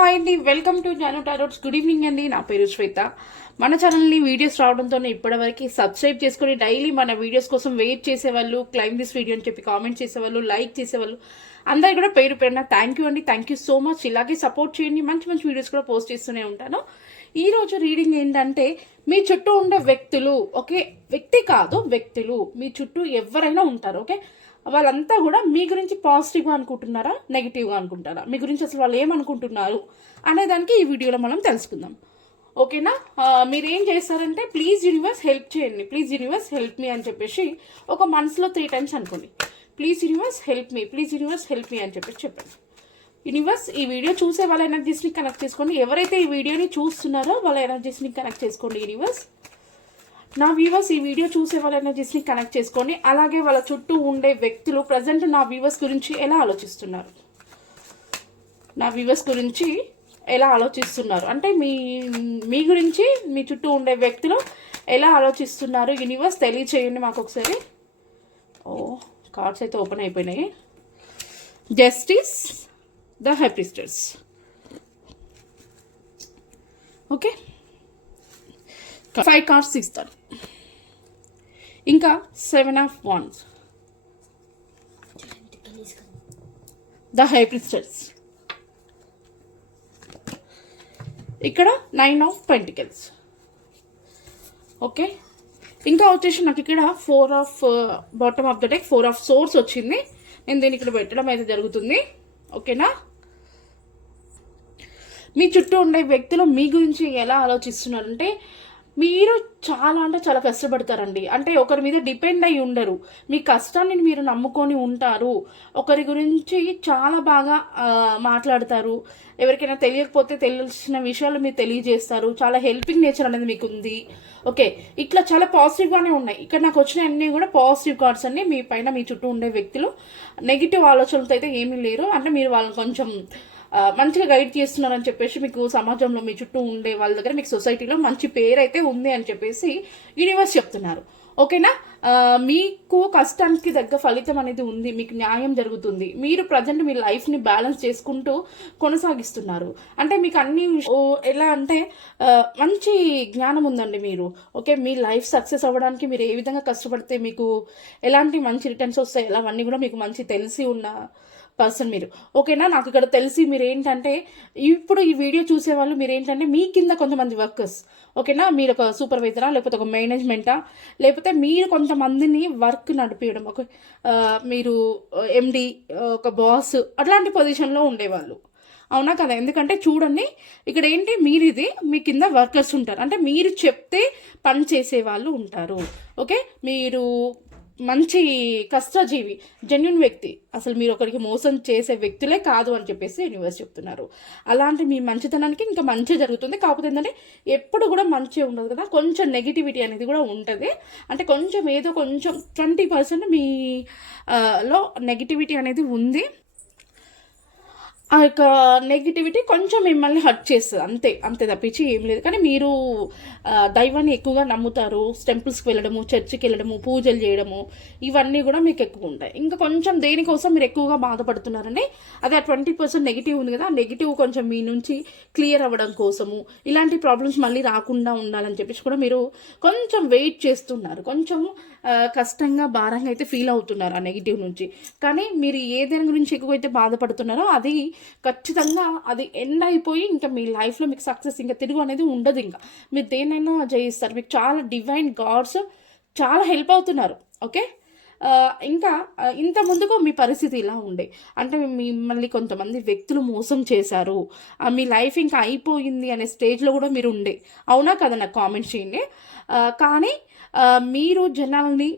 Hi అండి. Welcome to Janu tarots. Good evening అండి. నా పేరు శ్వేత. మన ఛానల్ని వీడియోస్ రావడంతో ఇప్పటివరకు సబ్స్క్రైబ్ చేసుకొని డైలీ మన వీడియోస్ కోసం వెయిట్ చేసేవాళ్ళు క్లైమ్ దిస్ వీడియో అని చెప్పి కామెంట్ చేసేవాళ్ళు లైక్ చేసేవాళ్ళు అందరు కూడా పేరు పేరున థ్యాంక్ యూ అండి. థ్యాంక్ యూ సో మచ్ ఇలాగే సపోర్ట్ చేయండి. మంచి మంచి వీడియోస్ కూడా పోస్ట్ చేస్తూనే ఉంటాను. ఈ రోజు రీడింగ్ ఏంటంటే మీ చుట్టూ ఉండే వ్యక్తులు ఓకే వ్యక్తి కాదు వ్యక్తులు మీ చుట్టూ ఎవరైనా ఉంటారు ఓకే వాళ్ళంతా కూడా మీ గురించి పాజిటివ్గా అనుకుంటున్నారా? నెగిటివ్గా అనుకుంటారా? మీ గురించి అసలు వాళ్ళు ఏమనుకుంటున్నారు? అనేదానికి ఈ వీడియోలో మనం తెలుసుకుందాం. ఓకేనా? మీరు ఏం చేస్తారంటే ప్లీజ్ యూనివర్స్ హెల్ప్ చేయండి. ప్లీజ్ యూనివర్స్ హెల్ప్ మీ అని చెప్పేసి ఒక మనసులో త్రీ టైమ్స్ అనుకోండి. Please universe help me. Please universe help me అని చెప్పేసి చెప్పండి. యూనివర్స్ ఈ వీడియో చూసే వాళ్ళ ఎనర్జీస్ని కనెక్ట్ చేసుకోండి. ఎవరైతే ఈ వీడియోని చూస్తున్నారో వాళ్ళ ఎనర్జీస్ని కనెక్ట్ చేసుకోండి యూనివర్స్. నా వ్యూవర్స్ ఈ వీడియో చూసే వాళ్ళ ఎనర్జీస్ని కనెక్ట్ చేసుకోండి అలాగే వాళ్ళ చుట్టూ ఉండే వ్యక్తులు ప్రజెంట్ నా వ్యూవర్స్ గురించి ఎలా ఆలోచిస్తున్నారు? నా వ్యూవర్స్ గురించి ఎలా ఆలోచిస్తున్నారు? అంటే మీ మీ గురించి మీ చుట్టూ ఉండే వ్యక్తులు ఎలా ఆలోచిస్తున్నారు? యూనివర్స్ తెలియచేయండి మాకు ఒకసారి. ఓ కార్డ్స్ అయితే ఓపెన్ అయిపోయినాయి. Justice the high priestess okay five cards ఇస్తారు ఇంకా seven of wands the high priestess ఇక్కడ నైన్ ఆఫ్ పెంటికల్స్ ఓకే ఇంకా వచ్చేసి నాకు ఇక్కడ four of bottom of the deck four of swords వచ్చింది. నేను దీన్ని ఇక్కడ పెట్టడం అయితే జరుగుతుంది. ఓకేనా మీ చుట్టూ ఉండే వ్యక్తులు మీ గురించి ఎలా ఆలోచిస్తున్నారంటే మీరు చాలా అంటే చాలా కష్టపడతారండి. అంటే ఒకరి మీద డిపెండ్ అయి ఉండరు. మీ కష్టాన్ని మీరు నమ్ముకొని ఉంటారు. ఒకరి గురించి చాలా బాగా మాట్లాడతారు. ఎవరికైనా తెలియకపోతే తెలిసిన విషయాలు మీరు తెలియజేస్తారు. చాలా హెల్పింగ్ నేచర్ అనేది మీకు ఉంది ఓకే. ఇట్లా చాలా పాజిటివ్గానే ఉన్నాయి. ఇక్కడ నాకు వచ్చిన అన్ని కూడా పాజిటివ్ కార్డ్స్ అన్ని మీ పైన మీ చుట్టూ ఉండే వ్యక్తులు నెగిటివ్ ఆలోచనలతో అయితే ఏమీ లేరు. అంటే మీరు వాళ్ళని కొంచెం మంచిగా గైడ్ చేస్తున్నారని చెప్పేసి మీకు సమాజంలో మీ చుట్టూ ఉండే వాళ్ళ దగ్గర మీకు సొసైటీలో మంచి పేరు అయితే ఉంది అని చెప్పేసి యూనివర్స్ చెప్తున్నారు. ఓకేనా? మీకు కష్టానికి తగ్గ ఫలితం అనేది ఉంది మీకు న్యాయం జరుగుతుంది. మీరు ప్రజెంట్ మీ లైఫ్ని బ్యాలెన్స్ చేసుకుంటూ కొనసాగిస్తున్నారు. అంటే మీకు అన్ని ఓ, ఎలా అంటే మంచి జ్ఞానం ఉందండి మీరు. ఓకే మీ లైఫ్ సక్సెస్ అవ్వడానికి మీరు ఏ విధంగా కష్టపడితే మీకు ఎలాంటి మంచి రిటర్న్స్ వస్తాయి అవన్నీ కూడా మీకు మంచి తెలిసి ఉన్న పర్సన్ మీరు. ఓకేనా నాకు ఇక్కడ తెలిసి మీరు ఏంటంటే ఇప్పుడు ఈ వీడియో చూసే వాళ్ళు మీరు ఏంటంటే మీ కింద కొంతమంది వర్కర్స్ ఓకేనా మీరు ఒక సూపర్వైజరా లేకపోతే ఒక మేనేజ్మెంటా లేకపోతే మీరు కొంతమందిని వర్క్ నడిపించడం ఒక మీరు ఎండి ఒక బాస్ అట్లాంటి పొజిషన్లో ఉండేవాళ్ళు. అవునా కదా? ఎందుకంటే చూడండి ఇక్కడ ఏంటి? మీరు ఇది మీ కింద వర్కర్స్ ఉంటారు. అంటే మీరు చెప్తే పని చేసే వాళ్ళు ఉంటారు. ఓకే మీరు మంచి కష్టజీవి జెన్యున్ వ్యక్తి. అసలు మీరు ఒకరికి మోసం చేసే వ్యక్తులే కాదు అని చెప్పేసి యూనివర్స్ చెప్తున్నారు. అలాంటి మీ మంచితనానికి ఇంకా మంచి జరుగుతుంది. కాకపోతే ఏంటంటే ఎప్పుడు కూడా మంచి ఉండదు కదా. కొంచెం నెగిటివిటీ అనేది కూడా ఉంటుంది. అంటే కొంచెం ఏదో కొంచెం ట్వంటీ పర్సెంట్ మీ లో నెగిటివిటీ అనేది ఉంది. ఆ యొక్క నెగిటివిటీ కొంచెం మిమ్మల్ని హర్ట్ చేస్తుంది. అంతే అంతే తప్పించి ఏం లేదు. కానీ మీరు దైవాన్ని ఎక్కువగా నమ్ముతారు. టెంపుల్స్కి వెళ్ళడము చర్చికి వెళ్ళడము పూజలు చేయడము ఇవన్నీ కూడా మీకు ఎక్కువ ఉంటాయి. ఇంకా కొంచెం దేనికోసం మీరు ఎక్కువగా బాధపడుతున్నారని అదే ఆ ట్వంటీ పర్సెంట్ నెగిటివ్ ఉంది కదా ఆ నెగిటివ్ కొంచెం మీ నుంచి క్లియర్ అవ్వడం కోసము ఇలాంటి ప్రాబ్లమ్స్ మళ్ళీ రాకుండా ఉండాలని చెప్పేసి కూడా మీరు కొంచెం వెయిట్ చేస్తున్నారు. కొంచెం కష్టంగా భారంగా అయితే ఫీల్ అవుతున్నారు ఆ నెగిటివ్ నుంచి. కానీ మీరు ఏదైనా గురించి ఎక్కువ అయితే బాధపడుతున్నారో అది ఖచ్చితంగా అది ఎండ్ అయిపోయి ఇంకా మీ లైఫ్లో మీకు సక్సెస్ ఇంకా తిరుగు అనేది ఉండదు ఇంకా. మీరు దేనైనా జయిస్తారు. మీకు చాలా డివైన్ గాడ్స్ చాలా హెల్ప్ అవుతున్నారు. ఓకే ఇంకా ఇంత ముందుకు మీ పరిస్థితి ఇలా ఉండే. అంటే మిమ్మల్ని కొంతమంది వ్యక్తులు మోసం చేశారు. మీ లైఫ్ ఇంకా అయిపోయింది అనే స్టేజ్లో కూడా మీరు ఉండే. అవునా కదా నాకు కామెంట్ చేయండి కానీ మీరు జనాల్ని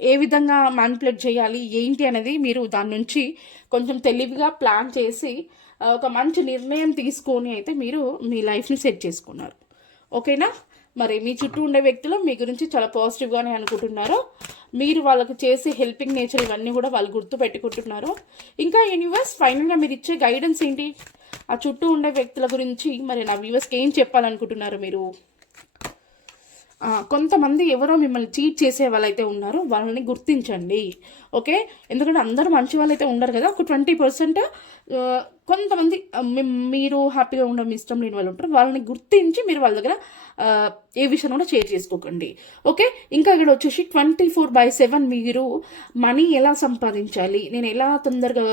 ఏ విధంగా మ్యానిపులేట్ చేయాలి ఏంటి అనేది మీరు దాని నుంచి కొంచెం తెలివిగా ప్లాన్ చేసి ఒక మంచి నిర్ణయం తీసుకొని అయితే మీరు మీ లైఫ్ని సెట్ చేసుకున్నారు. ఓకేనా? మరి మీ చుట్టూ ఉండే వ్యక్తులు మీ గురించి చాలా పాజిటివ్గానే అనుకుంటున్నారు. మీరు వాళ్ళకు చేసే హెల్పింగ్ నేచర్ ఇవన్నీ కూడా వాళ్ళు గుర్తు పెట్టుకుంటున్నారు. ఇంకా యూనివర్స్ ఫైనల్గా మీరు ఇచ్చే గైడెన్స్ ఏంటి? ఆ చుట్టూ ఉండే వ్యక్తుల గురించి మరి నా వ్యూవర్స్కి ఏం చెప్పాలనుకుంటున్నారు మీరు? కొంతమంది ఎవరో మిమ్మల్ని చీట్ చేసే వాళ్ళైతే ఉన్నారో వాళ్ళని గుర్తించండి. ఓకే? ఎందుకంటే అందరూ మంచి వాళ్ళైతే ఉండరు కదా. ఒక ట్వంటీ పర్సెంట్ కొంతమంది మీరు హ్యాపీగా ఉండడం ఇష్టం లేని వాళ్ళు ఉంటారు. వాళ్ళని గుర్తించి మీరు వాళ్ళ దగ్గర ఏ విషయం కూడా షేర్ చేసుకోకండి. ఓకే? ఇంకా ఇక్కడ వచ్చేసి ట్వంటీ ఫోర్ బై సెవెన్ మీరు మనీ ఎలా సంపాదించాలి? నేను ఎలా తొందరగా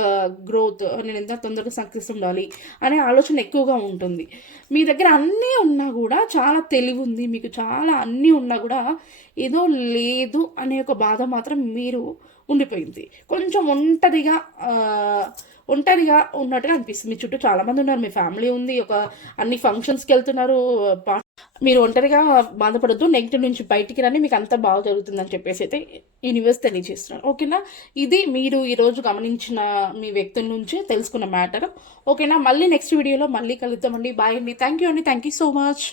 గ్రోత్ నేను ఎంత తొందరగా సక్సెస్ ఉండాలి అనే ఆలోచన ఎక్కువగా ఉంటుంది. మీ దగ్గర అన్నీ ఉన్నా కూడా చాలా తెలివి ఉంది. మీకు చాలా అన్నీ ఉన్నా కూడా ఏదో లేదు అనే ఒక బాధ మాత్రం మీరు ఉండిపోయింది. కొంచెం ఒంటరిగా ఒంటరిగా ఉన్నట్టుగా అనిపిస్తుంది. మీ చుట్టూ చాలా మంది ఉన్నారు మీ ఫ్యామిలీ ఉంది ఒక అన్ని ఫంక్షన్స్కి వెళ్తున్నారు మీరు ఒంటరిగా బాధపడద్దు నెగిటివ్ నుంచి బయటికి రాని మీకు అంతా బాగా జరుగుతుందని చెప్పేసి అయితే యూనివర్స్ తెలియజేస్తున్నారు. ఓకేనా ఇది మీరు ఈరోజు గమనించిన మీ వ్యక్తుల నుంచి తెలుసుకున్న మ్యాటర్ ఓకేనా మళ్ళీ నెక్స్ట్ వీడియోలో మళ్ళీ కలుద్దామండి. బాయ్ అండి. థ్యాంక్ యూ అండి. Thank you so much